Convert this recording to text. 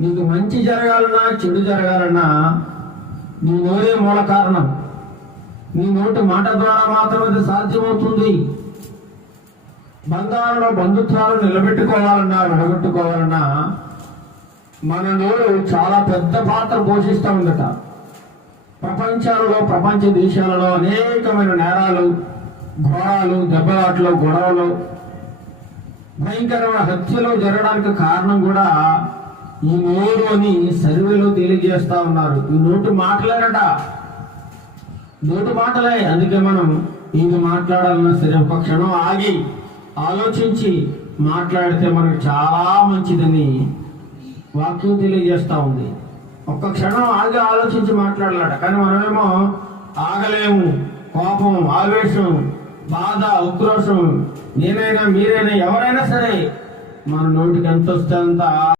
నీకు మంచి జరగాలన్నా చెడు జరగాలన్నా నీ నోరే మూల కారణం. నీ నోటి మాట ద్వారా మాత్రమే సాధ్యమవుతుంది. బంధాలలో బంధుత్వాలు నిలబెట్టుకోవాలన్నా నిలబెట్టుకోవాలన్నా మన నోరు చాలా పెద్ద పాత్ర పోషిస్తూ ఉందట. ప్రపంచాలలో ప్రపంచ దేశాలలో అనేకమైన నేరాలు ఘోరాలు దెబ్బలాట్లు గొడవలు భయంకరమైన హత్యలు జరగడానికి కారణం కూడా ఈ నోరు అని సర్వేలో తెలియజేస్తా ఉన్నారు. ఈ నోటి మాటలేనట. నోటి మాటలే. అందుకే మనం ఇది మాట్లాడాలన్నా సరే ఒక క్షణం ఆగి ఆలోచించి మాట్లాడితే మనకు చాలా మంచిదని వాక్యం తెలియజేస్తా ఉంది. ఒక్క క్షణం ఆగి ఆలోచించి మాట్లాడలేట. కానీ మనమేమో ఆగలేము. కోపం ఆవేశం బాధ ఉక్రోషం నేనైనా మీరైనా ఎవరైనా సరే మన నోటికి ఎంత వస్తే అంత